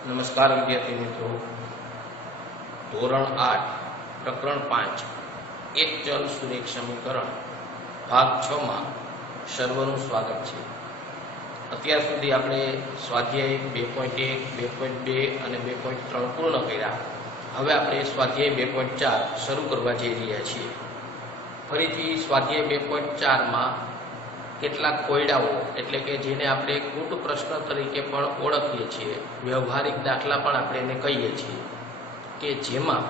નમસ્કાર વિદ્યાર્થી મિત્રો, ધોરણ 8 પ્રકરણ 5 એક ચલ સુરેખ સમીકરણ ભાગ 6 માં સર્વનું સ્વાગત છે। અત્યાર સુધી આપણે સ્વાધ્યાય 2.1, 2.2 અને 2.3 પૂર્ણ કર્યા। હવે આપણે સ્વાધ્યાય 2.4 શરૂ કરવા જઈ રહ્યા છીએ। ફરીથી સ્વાધ્યાય 2.4 માં કેટલાક કોયડાઓ એટલે કે જેને આપણે કૂટ પ્રશ્ન તરીકે પણ ઓળખીએ છીએ, વ્યવહારિક દાખલા પણ આપણે એને કહીએ છીએ, કે જેમાં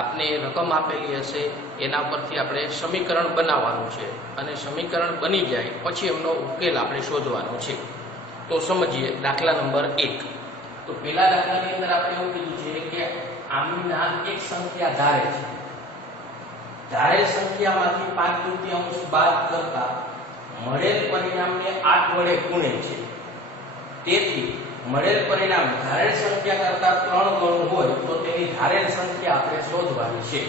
આપને રકમ આપેલી હશે એના પરથી આપણે સમીકરણ બનાવવાનું છે અને સમીકરણ બની જાય પછી એમનો ઉકેલ આપણે શોધવાનો છે। તો સમજીએ દાખલા નંબર 1। તો પહેલા દાખલાની અંદર આપણે એવું કીધું છે કે આમના એક સંખ્યા ધારે છે, ધારેલ સંખ્યામાંથી 5/3 બાદ કરતા મળેલ પરિણામને 8 વડે ગુણે છે। તેથી મળેલ પરિણામ ધારેલ સંખ્યા કરતા 3 ગણું હોય તો તેની ધારેલ સંખ્યા આપણે શોધવાની છે।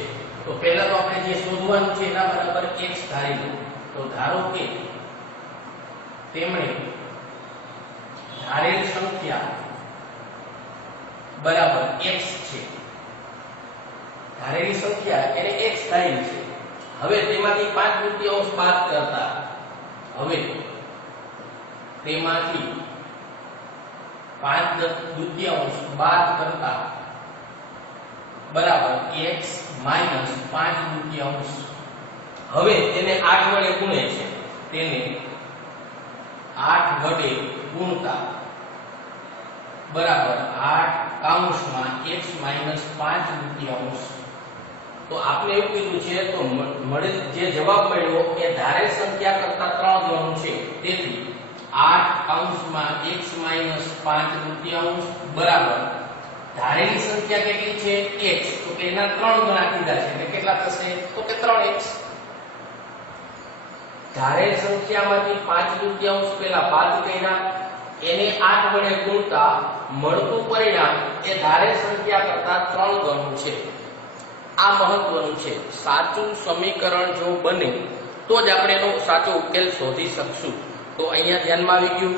તો પહેલા તો આપણે જે શોધવાનું છે એના બરાબર x ધારી લો। તો ધારો કે તેમણે ધારેલ સંખ્યા બરાબર x છે, ધારેલી સંખ્યા એને x ધારી છે। હવે તેમાંથી 5/3 બાદ કરતા હવે તેમાંથી 5/2 બાદ કરતા બરાબર x માઈનસ 5/2। હવે તેને 8 વડે ગુણે છે, તેને 8 વડે ગુણતા બરાબર 8 કૌંસમાં x માઈનસ 5/2। તો આપણે એવું કીધું છે તો મળે જે જવાબ મળ્યો એ ધારેલ સંખ્યા કરતા 3 ગણું છે। તેથી 8 કૌંસમાં x માઈનસ 5/2 બરાબર ધારેલી સંખ્યા કેટલી છે x, તો કે એના 3 ગણા કીધા છે એટલે કેટલા થશે તો કે 3x। ધારેલ સંખ્યામાંથી 5/2 પહેલા બાદ કર્યા, એને 8 વડે ગુણતા મળતું પરિણામ એ ધારેલ સંખ્યા કરતા 3 ગણું છે। આ મહત્વનું છે। સાચું સમીકરણ જો બને તો જ આપણે એનો સાચો ઉકેલ શોધી શકશું। તો અહીંયા ધ્યાનમાં આવી ગયું,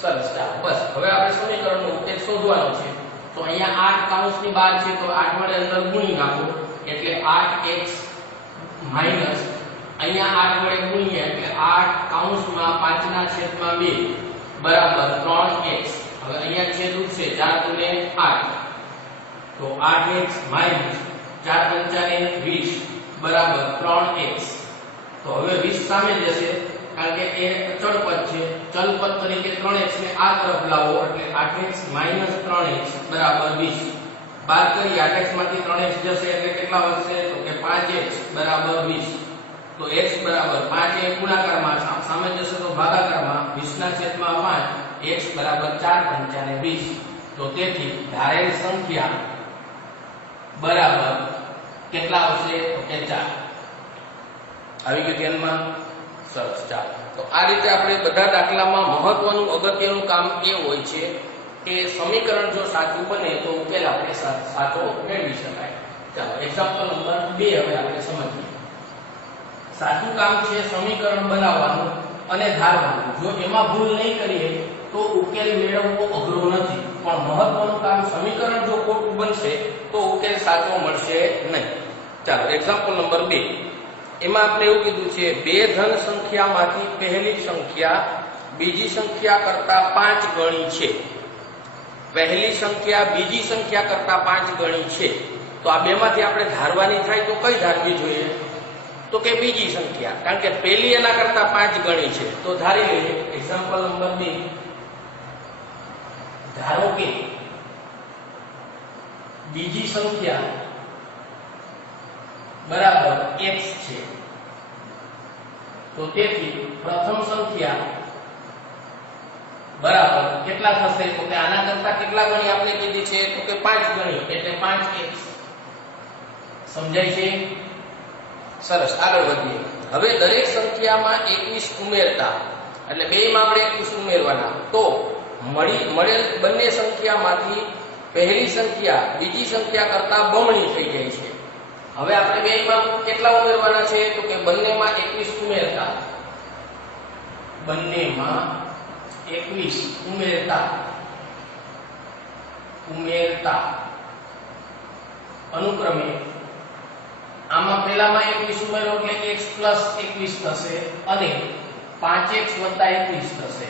સરસ। બસ હવે આપણે સમીકરણનો ઉકેલ શોધવાનો છે। તો અહીંયા 8 કૌંસની બહાર છે તો 8 વડે અંદર ગુણી નાખો એટલે 8x માઈનસ અહીંયા 8 વડે ગુણીએ એટલે 8 કૌંસમાં 5/2 બરાબર 3x। હવે અહીંયા છેદ ઉડશે 4 × 8 તો 8x માઈનસ 4 × 20 બરાબર 3x। તો હવે 20 સામે જશે કારણ કે એ અચળ પદ છે, ચલ પદ તરીકે 3x ને આ તરફ લાવો એટલે 8x માઈનસ 3x બરાબર 20। બાદ કરી 8x માંથી 3x જશે એટલે કેટલા વધશે તો કે 5x બરાબર 20। તો x બરાબર 5 એ ગુણાકારમાં સામે જશે તો ભાગાકારમાં 20/5 x બરાબર 4 × 20। તો તેથી ધારેલ સંખ્યા બરાબર કેટલા આવશે તો કે 4। આવી ગયું ધ્યાનમાં, સરસ। ચાલો, તો આ રીતે આપણે બધા દાખલામાં મહત્વનું અગત્યનું કામ એ હોય છે કે સમીકરણ જો સાચું બને તો ઉકેલ આપણે સાચો મેળવી શકાય। ચાલો એક્ઝામ્પલ નંબર 2 હવે આપણે સમજીએ। સાચું કામ છે સમીકરણ બનાવવાનું અને ધારવાનું। જો એમાં ભૂલ નહીં કરીએ તો ઉકેલ મેળવવો અઘરો નથી, પણ મહત્વનું કામ સમીકરણ જો ખોટું બનશે તો ઉકેલ સાચો મળશે નહીં। ચાલો એક્ઝામ્પલ નંબર 2 એમાં આપણે એવું કીધું છે બે ધન સંખ્યામાંથી પહેલી સંખ્યા બીજી સંખ્યા કરતા 5 ગણી છે। પહેલી સંખ્યા બીજી સંખ્યા કરતા 5 ગણી છે, તો આ બેમાંથી આપણે ધારવાની થાય તો કઈ ધારવી જોઈએ તો કે બીજી સંખ્યા, કારણ કે પહેલી એના કરતા 5 ગણી છે। તો ધારી લઈએ એક્ઝામ્પલ નંબર 2। ધારો કે બીજી સંખ્યા બરાબર x છે, તો તેથી પ્રથમ સંખ્યા બરાબર કેટલા થશે તો કે આના કરતા કેટલા ગણી આપણે કીધી છે તો કે 5 ગણી એટલે 5x। સમજાય છે? સરસ, આગળ વધીએ। હવે દરેક સંખ્યામાં 21 ઉમેરતા એટલે બેમાં આપણે 21 ઉમેરવાના, તો મળેલ બંને સંખ્યામાંથી પહેલી સંખ્યા બીજી સંખ્યા કરતા બમણી થઈ જાય છે। હવે આપણે બેમાં કેટલા ઉમેરવાના છે તો કે બંનેમાં 21 ઉમેરતા, બંનેમાં 21 ઉમેરતા ઉમેરતા અનુક્રમે આમાં પહેલામાં 21 ઉમેરો એટલે x + 21 થશે અને 5x + 21 થશે,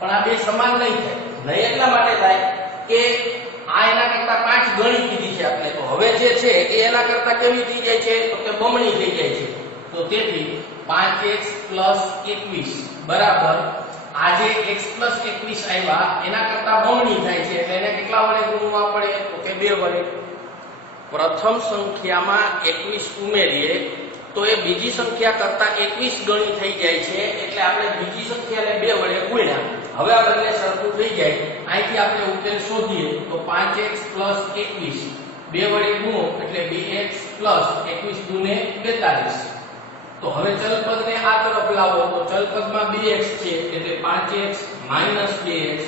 પણ આ બે સમાન નહીં થાય. નહીં એટલા માટે થાય કે આ એના કરતા 5 ગણી કીધી છે આપણે, તો હવે જે છે એ એના કરતા કેવી થઈ જાય છે તો કે બમણી થઈ જાય છે. તો તેથી 5x + 21 બરાબર આ જે x + 21 આવ્યા એના કરતા બમણી થાય છે, એટલે એને કેટલા વડે ગુણવા પડે તો કે 2 વડે. પ્રથમ સંખ્યામાં 21 ઉમેરીએ તો એ બીજી સંખ્યા કરતા 21 ગણી થઈ જાય છે, એટલે આપણે બીજી સંખ્યાને 2 વડે ગુણ્યા. હવે આ બંને સરખું થઈ જાય. અહીંથી આપણે ઉકેલ શોધીએ તો 5x + 21 2 વડે ગુણો એટલે 2x + 21 દુને 42. તો હવે ચલપદને આ તરફ લાવો તો ચલપદમાં 2x છે એટલે 5x - 2x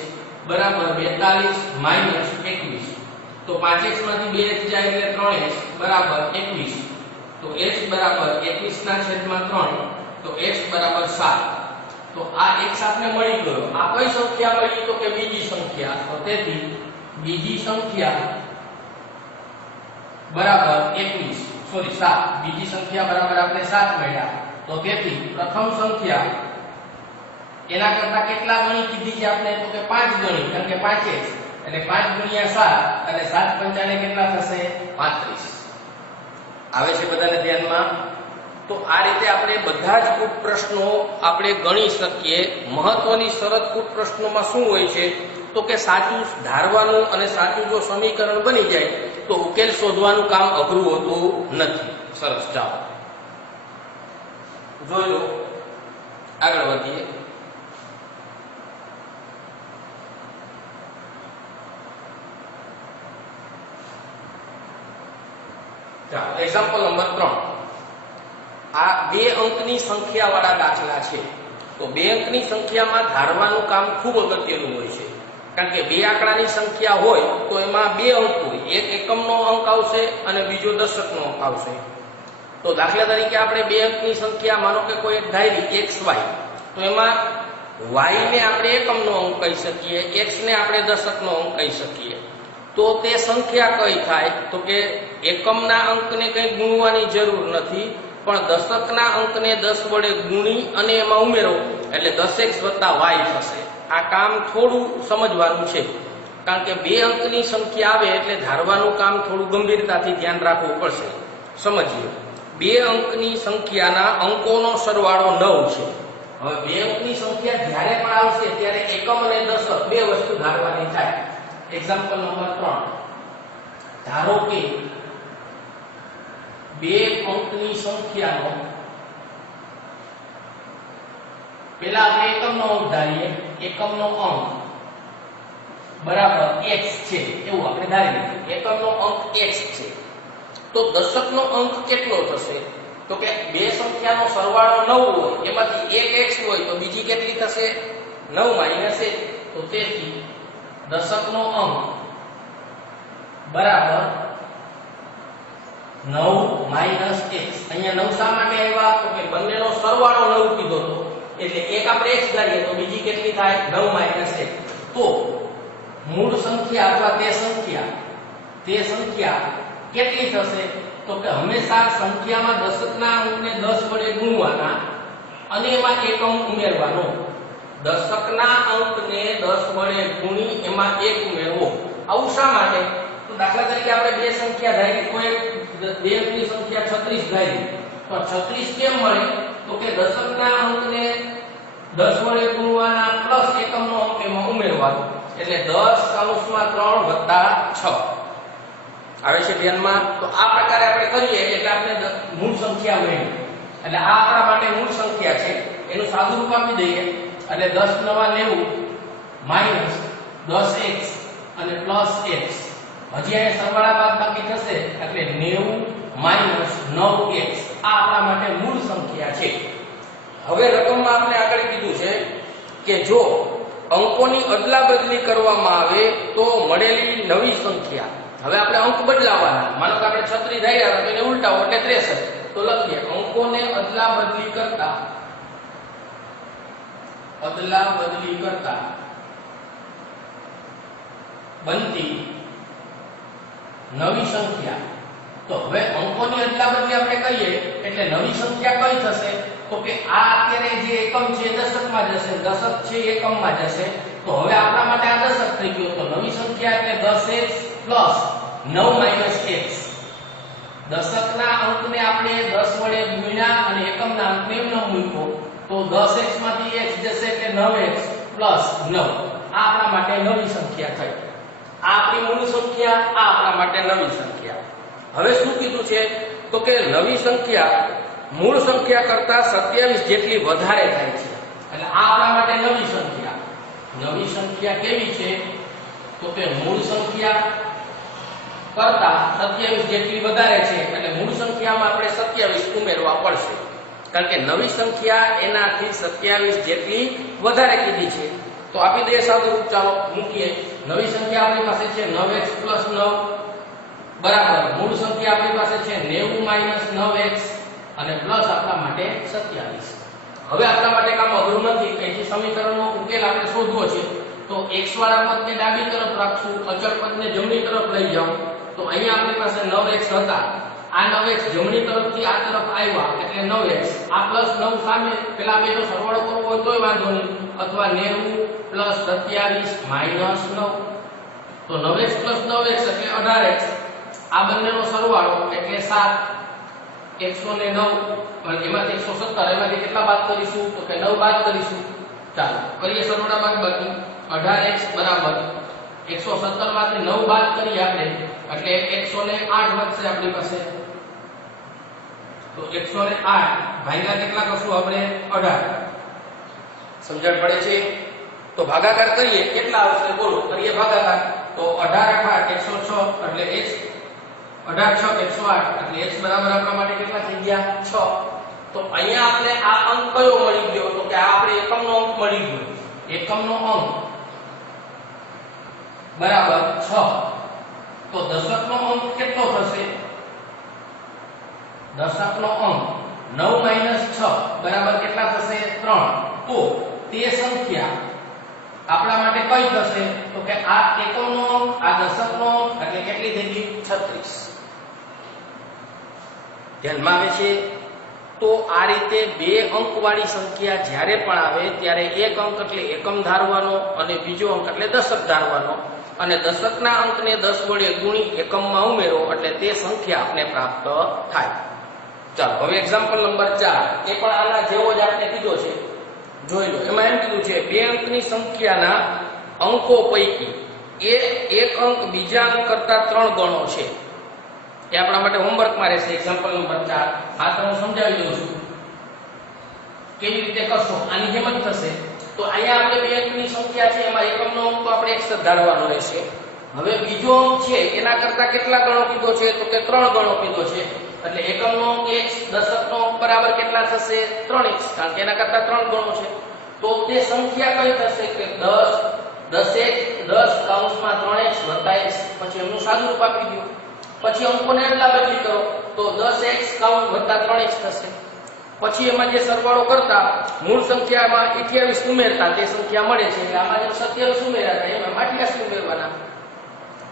બરાબર 42 - 21. તો 5x માંથી 2x જાય એટલે 3x બરાબર 21. તો x બરાબર 21/3 તો x બરાબર 7. તો આ એક સાથે મળી ગયો. આ કઈ સંખ્યા મળી તો કે બીજી સંખ્યા. તો તેથી બીજી સંખ્યા બરાબર 21 સોરી 7. બીજી સંખ્યા બરાબર આપણે 7 મળ્યા. તો તેથી પ્રથમ સંખ્યા એના કરતા કેટલા ગણી કીધી છે આપણે તો કે 5 ગણી, કારણ કે 5x એટલે 5 × 7 એટલે 7 પંચાને કેટલા થશે 35. આવે છે બધાને ધ્યાનમાં? તો આ રીતે આપણે બધા જ કૂટ પ્રશ્નો આપણે ગણી શકીએ. મહત્વની શરત કૂટ પ્રશ્નોમાં શું હોય છે તો કે સાચું ધારવાનું અને સાચું જો સમીકરણ બની જાય તો ઉકેલ શોધવાનું કામ અઘરું હોતું નથી. સરસ, ચાલો જોઈ લો, આગળ વધીએ. ચાલો એક્ઝામ્પલ નંબર 3. આ 2 અંકની સંખ્યાવાળા દાખલા છે. તો 2 અંકની સંખ્યામાં ધારવાનું કામ ખૂબ અગત્યનું હોય છે, કારણ કે 2 આંકડાની સંખ્યા હોય તો એમાં 2 અંક હોય. એક એકમનો અંક આવશે અને બીજો દશકનો અંક આવશે. તો દાખલા તરીકે આપણે 2 અંકની સંખ્યા માનો કે કોઈ એક ધારી xy, તો એમાં y ને આપણે એકમનો અંક કહી શકીએ, x ને આપણે દશકનો અંક કહી શકીએ. તો તે સંખ્યા કઈ થાય તો કે એકમના અંકને કંઈ ગુણવાની જરૂર નથી, પણ દશકના અંકને 10 વડે ગુણી અને એમાં ઉમેરો એટલે 10x + y થશે. આ કામ થોડું સમજવાનું છે, કારણ કે 2 અંકની સંખ્યા આવે એટલે ધારવાનું કામ થોડું ગંભીરતાથી ધ્યાન રાખવું પડશે. સમજીએ. 2 અંકની સંખ્યાના અંકોનો સરવાળો 9 છે. હવે 2 અંકની સંખ્યા જ્યારે પણ આવશે ત્યારે એકમ અને દશક બે વસ્તુ ધારવાની થાય. Example number 3. ધારો કે 2 અંકની સંખ્યાનો પેલા આપણે એકમનો અંક ધારીએ. એકમનો અંક બરાબર x છે એવું આપણે ધારી લઈએ. એકમનો અંક x છે. તો દશકનો અંક કેટલો થશે તો કે 2 સંખ્યાનો સરવાળો 9 હોય, એમાંથી એક x હોય તો બીજી કેટલી થશે 9 - 1. તો તેથી દશકનો અંક બરાબર 9 - x. અહીંયા 9 શા માટે આવ્યા તો કે બંનેનો સરવાળો 9 કીધો તો, એટલે એક આપણે x ધારીએ તો બીજી કેટલી થાય 9 - 1. તો મૂળ સંખ્યા અથવા તે સંખ્યા કેટલી થશે તો કે હંમેશા સંખ્યામાં દશકના અંકને 10 વડે ગુણવાના અને એમાં એકમ ઉમેરવાનો. દશકના અંકને 10 વડે ગુણી એમાં 1 ઉમેરવો. આવું શા માટે તો દાખલા તરીકે આપણે 2 સંખ્યા ધારી, કોઈ 2 અંકની સંખ્યા 36 ધારી, તો 36 કેમ મળે તો કે દશકના અંકને 10 વડે ગુણવાના પ્લસ એકમનો અંક એમાં ઉમેરવાનો, એટલે 10(3 + 6 આવે છે ધ્યાનમાં? તો આ પ્રકારે આપણે કરીએ એટલે આપણે મૂળ સંખ્યા મળી. એટલે આ આપણા માટે મૂળ સંખ્યા છે, એનું સાદું રૂપ આપી દઈએ એટલે 10 × 9 - 10x અને +x. હજી અહીંયા સરવાળા બાદબાકી થશે એટલે 90 - 9x. આ આપણા માટે મૂળ સંખ્યા છે. હવે રકમમાં આપણે આગળ કીધું છે કે જો અંકોની અદલાબદલી કરવામાં આવે તો મળેલી નવી સંખ્યા, હવે આપણે અંક બદલાવાના. માનો કે આપણે 36 ધાર્યા તો એને ઉલટાવો એટલે 63. તો લખીએ અંકોને અદલાબદલી કરતા બનતી નવી સંખ્યા. તો હવે અંકોની અદલાબદલી આપણે કહીએ એટલે નવી સંખ્યા કઈ થશે? તો કે આ અત્યારે જે એકમ છે દશકમાં જશે, દશક છે એકમમાં જશે. તો હવે આપણા માટે આ દશક થઈ ગયો. તો નવી સંખ્યા એટલે 10x પ્લસ 9 x. દશકના અંકને આપણે 10 વડે ગુણ્યા અને એકમના અંકને એમ ન મૂક્યો તો 10x માંથી x જશે એટલે 9x પ્લસ 9. આ આપણા માટે નવી સંખ્યા થઈ. આ આપણી મૂળ સંખ્યા, આ આપણા માટે નવી સંખ્યા. હવે શું કીધું છે? તો કે નવી સંખ્યા મૂળ સંખ્યા કરતા 27 જેટલી વધારે થાય છે. એટલે આ આપણા માટે નવી સંખ્યા. નવી સંખ્યા કેવી છે? તો કે મૂળ સંખ્યા કરતા 27 જેટલી વધારે છે. એટલે મૂળ સંખ્યામાં આપણે 27 ઉમેરવા પડશે. કારણ કે નવી સંખ્યા એનાથી 27 જેટલી વધારે કીધી છે. તો આપી દઈએ સાદું રૂપ. ચાલો મૂકીએ. નવી સંખ્યા આપણી પાસે છે 9x + 9 બરાબર મૂળ સંખ્યા આપણી પાસે છે 90 - 9x અને પ્લસ આપણા માટે 27. હવે આપણા માટે કામ અઘરું નથી કે જે સમીકરણનો ઉકેલ આપણે શોધવો છે. તો x વાળા પદને ડાબી તરફ રાખશું, અચળ પદને જમણી તરફ લઈ જાઓ. તો અહીંયા આપણી પાસે 9x હતા. આ 9x જમણી તરફથી આ તરફ આવ્યા એટલે 9x. આ પ્લસ 9 સામે પેલા બેનો સરવાળો કરવો હોય તોય વાંધો નહીં, અથવા 90 + 27 - 9. તો 9x + 9x એટલે 18x. આ બંનેનો સરવાળો એટલે 7. 109 અને એમાંથી 117, એમાંથી કેટલા બાદ કરીશું? તો કે 9 બાદ કરીશું. ચાલો કરીએ સરવાળા બાદબાકી. 18x બરાબર 117 માંથી 9 બાદ કરીએ આપણે એટલે 108 વધશે આપણી પાસે. તો 108 ભાગ્યા કેટલા કરશું આપણે? 18. સમજણ પડે છે? તો ભાગાકાર કરીએ કેટલા આવશે? બોલો કરીએ ભાગાકાર. તો 18 × 8 106 એટલે x 18 × 6 108 એટલે x બરાબર આપણા માટે કેટલા થઈ ગયા? 6. તો અહીંયા આપણે આ અંક કયો મળી ગયો? તો કે આ આપણે એકમનો અંક મળી ગયો. એકમનો અંક બરાબર 6. તો દશકનો અંક કેટલો થશે? દશકનો અંક 9 - 6 બરાબર કેટલા થશે? 3. તો તે સંખ્યા આપણા માટે કઈ થશે? તો કે આ એકમનો અંક, આ દશકનો અંક એટલે કેટલી થઈ ગઈ? 36. ધ્યાનમાં આવે છે? તો આ રીતે બે અંકવાળી સંખ્યા જ્યારે પણ આવે ત્યારે એક અંક એટલે એકમ ધારવાનો અને બીજો અંક એટલે દશક ધારવાનો, અને દશકના અંકને 10 વડે ગુણી એકમમાં ઉમેરો એટલે તે સંખ્યા આપણે પ્રાપ્ત થાય. ચાલો હવે એક્ઝામ્પલ નંબર 4 એ પણ આના જેવો જ આપણે કીધો છે. જોઈ લો. એમાં એમ કીધું છે બે અંકની સંખ્યાના અંકો પૈકી એક અંક બીજા અંક કરતા 3 ગણો છે. એ આપણા માટે હોમવર્કમાં રહેશે. એક્ઝામ્પલ નંબર 4 આ તો હું સમજાવી દઉં છું કેવી રીતે કરશો. આની જેમ જ થશે. તો અહીંયા આપણે બે અંકની સંખ્યા છે, એમાં એકમનો અંક તો આપણે x ધારવાનો રહેશે. હવે બીજો અંક છે એના કરતા કેટલા ગણો કીધો છે? તો કે 3 ગણો કીધો છે. એટલે એકમનો અંક x, દશકનો અંક બરાબર કેટલા થશે? 3x, કારણ કે એના કરતા 3 ગણો છે. તો તે સંખ્યા કઈ થશે? કે 10 કૌંસમાં 3x + x. પછી એમનું સાદું રૂપ આપી દો. પછી અંકોને અદલાબદલી કરો તો 10x કૌંસ + 3x થશે. પછી એમાં જે સરવાળો કરતા મૂળ સંખ્યામાં 28 ઉમેરતા તે સંખ્યા મળે છે. એટલે આમાં જે 27 ઉમેર્યા હતા એમાં 28 ઉમેરવાના.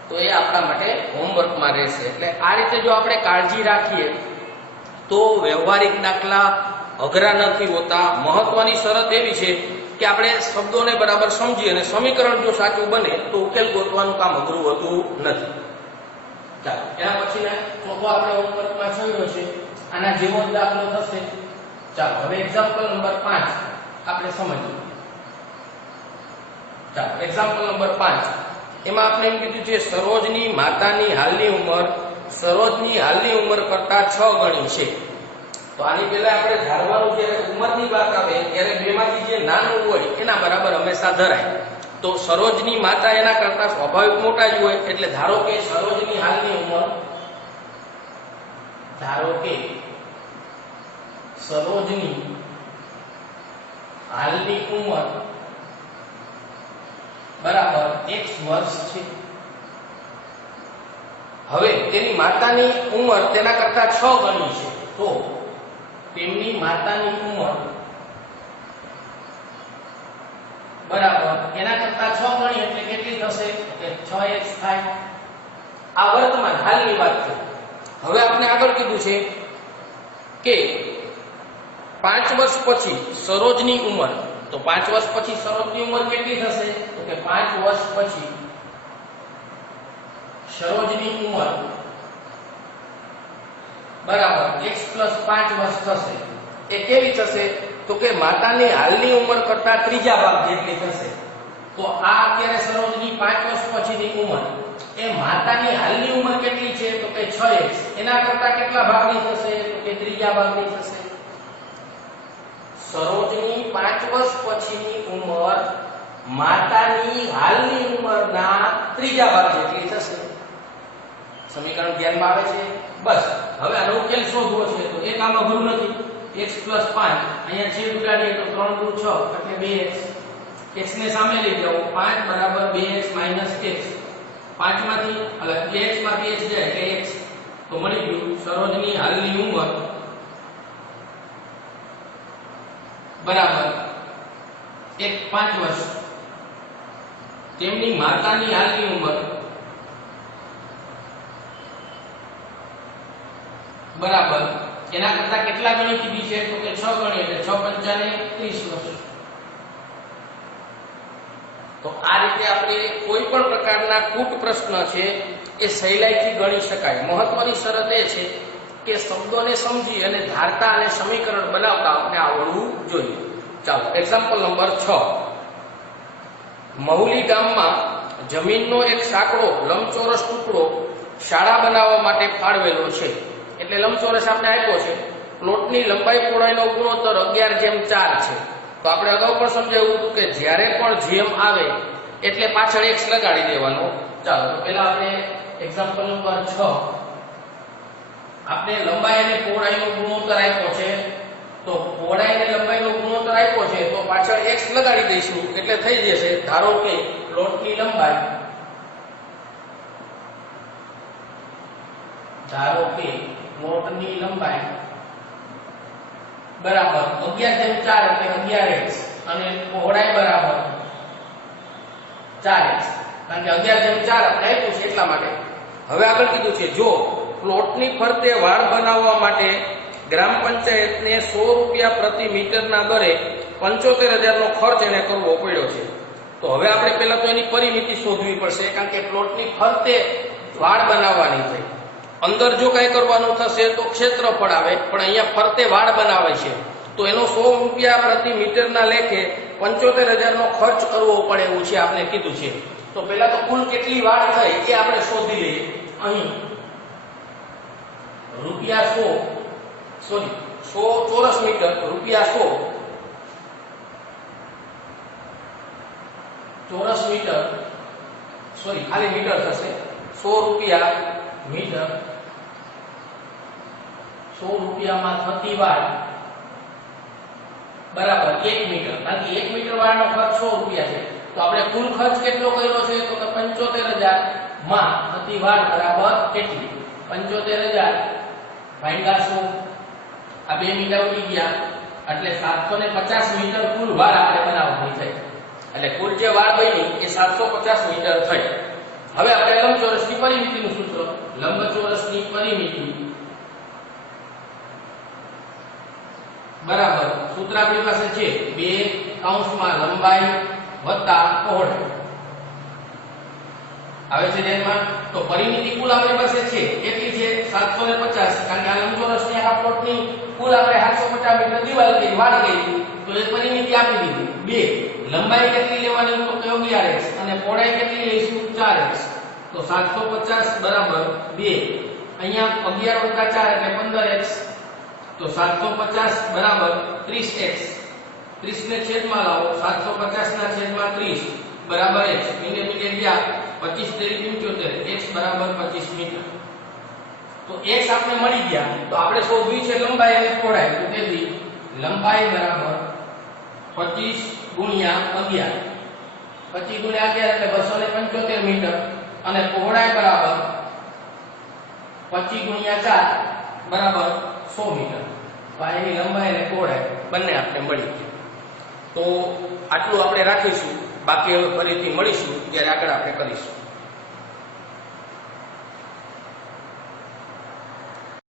તો એ આપણા માટે હોમવર્કમાં રહેશે. એટલે આ રીતે જો આપણે કાળજી રાખીએ તો વ્યવહારિક દાખલા અઘરા નથી હોતા. મહત્વની શરત એવી છે કે આપણે શબ્દોને બરાબર સમજીએ અને સમીકરણ જો સાચું બને તો ઉકેલ ગોતવાનું કામ અઘરું હોતું નથી. ચાલો એના પછીના ચોથો આપણે હોમવર્કમાં જોયો છે. આના જેવો જ દાખલો થશે. ચાલો હવે એક્ઝામ્પલ નંબર 5 આપણે સમજીએ. ચાલો એક્ઝામ્પલ નંબર 5 એમાં આપણે એમ કીધું છે સરોજની માતાની હાલની ઉંમર સરોજની હાલની ઉંમર કરતા 6 ગણી છે. તો આની પહેલા આપણે ધારવાનું જ્યારે ઉંમરની વાત આવે ત્યારે બેમાંથી જે નાનું હોય એના બરાબર હંમેશા ધરાય. તો સરોજની માતા એના કરતા સ્વાભાવિક મોટા જ હોય. એટલે ધારો કે સરોજની હાલની ઉંમર બરાબર x વર્ષ છે. હવે તેની માતાની ઉંમર તેના કરતા 6 ગણી છે. તો તેમની માતાની ઉંમર બરાબર એના કરતા 6 ગણી એટલે કેટલી થશે? કે 6x થાય. આ વર્તમાન હાલની વાત છે. હવે આપણે આગળ કીધું છે કે 5 વર્ષ પછી સરોજની ઉંમર, તો 5 વર્ષ પછી સરોજની ઉંમર કેટલી થશે? તો કે 5 વર્ષ પછી સરોજની ઉંમર બરાબર x + 5 વર્ષ થશે. એ કેવી થશે? તો કે માતાની હાલની ઉંમર કરતા ત્રીજા ભાગ જેટલી થશે. તો આ અત્યારે સરોજની 5 વર્ષ પછીની ઉંમર, એ માતાની હાલની ઉંમર કેટલી છે? તો કે 6x. એના કરતા કેટલા ભાગની થશે? તો કે ત્રીજા ભાગની થશે. સરોજની 5 વર્ષ પછીની ઉંમર માતાની હાલની ઉંમરના ત્રીજા ભાગ જેટલી થશે. સમીકરણ ધ્યાનમાં આવે છે? બસ હવે આનો ઉકેલ શોધવો છે. તો એક આમાં ભૂલ નથી. x + 5 અહીંયા છેદ ઉડાડીએ તો 3 × 6 એટલે 2x. x ને સામે લઈ જાઓ. 5 = 2x - x. 5 માંથી એટલે 2x માંથી x જાય એટલે x. તો મળી ગયું સરોજની હાલની ઉંમર બરાબર 5 વર્ષ, તેમની માતાની હાલની ઉંમર બરાબર એના કરતા કેટલા ગણી કીધી છે? તો કે 6 ગણી એટલે 6 × 5 = 30 વર્ષ. તો આ રીતે આપણે કોઈ પણ પ્રકારના કૂટ પ્રશ્ન છે એ સહેલાઈથી ગણી શકાય. મહત્વની શરત એ છે કે શબ્દોને સમજી અને ધારતા અને સમીકરણ બનાવતા આપણે આવડવું જોઈએ. ચાલો એક્ઝામ્પલ નંબર 6. મહુલી ગામમાં જમીનનો એક સાંકડો લંબચોરસ ટુકડો શાળા બનાવવા માટે ફાળવેલો છે. એટલે લંબચોરસ આપણે આપ્યો છે. પ્લોટની લંબાઈ પહોળાઈનો ગુણોત્તર 11:4 છે. તો આપણે અગાઉ પણ સમજાવ્યું હતું કે જ્યારે પણ જેમ આવે એટલે પાછળ x લગાડી દેવાનો. ચાલો તો પહેલા આપણે એક્ઝામ્પલ નંબર 6 આપણે લંબાઈ અને પહોળાઈનો ગુણોત્તર આપ્યો છે. તો પહોળાઈ અને લંબાઈનો ગુણોત્તર આપ્યો છે તો પાછળ x લગાડી દઈશું એટલે થઈ જશે. ધારો કે પ્લોટની લંબાઈ બરાબર 11:4 એટલે 11x અને પહોળાઈ બરાબર 4x. કારણ કે 11:4 આપણે આપ્યું છે એટલા માટે. હવે આગળ કીધું છે જો પ્લોટની ફરતે વાડ બનાવવા માટે ગ્રામ પંચાયતને 100 રૂપિયા પ્રતિ મીટરના દરે 75,000 નો ખર્ચ એને કરવો પડ્યો છે. તો હવે આપણે પહેલા તો એની પરિમિતિ શોધવી પડશે. કારણ કે પ્લોટની ફરતે વાડ બનાવવાની થઈ. અંદર જો કઈ કરવાનું થશે તો ક્ષેત્રફળ આવે, પણ અહીંયા ફરતે વાડ બનાવે છે તો એનો 100 રૂપિયા પ્રતિ મીટરના લેખે 75,000 નો ખર્ચ કરવો પડે એવું છે આપણે કીધું છે. તો પહેલા તો કુલ કેટલી વાડ થઈ એ આપણે શોધી લઈએ. અહીં ₹100 ચોરસ મીટર ₹100 ચોરસ મીટર ખાલી મીટર થશે. 100 રૂપિયા મીટર, 100 રૂપિયામાં થતી વાડ બરાબર 1 મીટર. કારણ કે 1 મીટર વાડનો ખર્ચ 100 રૂપિયા છે. તો આપણે કુલ ખર્ચ કેટલો કર્યો છે? તો કે 75,000 માં થતી વાડ બરાબર કેટલી? 75,000 ભાગ્યા 100. આ 2 મીટર ઉડી ગયા એટલે 750 મીટર કુલ વાડ આપણે બનાવવાની થઈ. એટલે કુલ જે વાડ બની એ 750 મીટર થઈ. હવે આપણે લંબચોરસની પરિમિતિનું સૂત્ર. લંબચોરસની પરિમિતિ બરાબર સૂત્ર આપણી પાસે છે 2 લંબાઈ વત્તા પહોળાઈ. આવે છે ધ્યાનમાં? તો પરિમિતિ કુલ આપણી પાસે છે કેટલી છે? 750. કારણ કે આ લંબચોરસની આ પ્લોટની કુલ આપણે 750 મીટર દીવાલ કરી વાડ કરી તો એ પરિમિતિ આપી દીધી. 2 લંબાઈ કેટલી લેવાની? તો 11x અને પહોળાઈ કેટલી લઈશું? 4x. તો 750 બરાબર 2. અહીંયા 11 + 4 એટલે 15x. તો 750 બરાબર 30x. 30 ને છેદમાં લાવો. 750 ના છેદમાં 30 બરાબર x. મીંડે ગયા 25 × 75 x બરાબર 25 મીટર. તો x આપણે મળી ગયા. તો આપણે શોધવી છે લંબાઈ અને પહોળાઈ. તો તેથી લંબાઈ બરાબર 25 × 11. 25 × 11 એટલે 275 મીટર અને પહોળાઈ બરાબર 25 × 4 બરાબર 100 મીટર. તો એની લંબાઈ અને પહોળાઈ બંને આપણે મળી ગઈ. તો આટલું આપણે રાખીશું. બાકી હવે ફરીથી મળીશું ત્યારે આગળ આપણે કરીશું.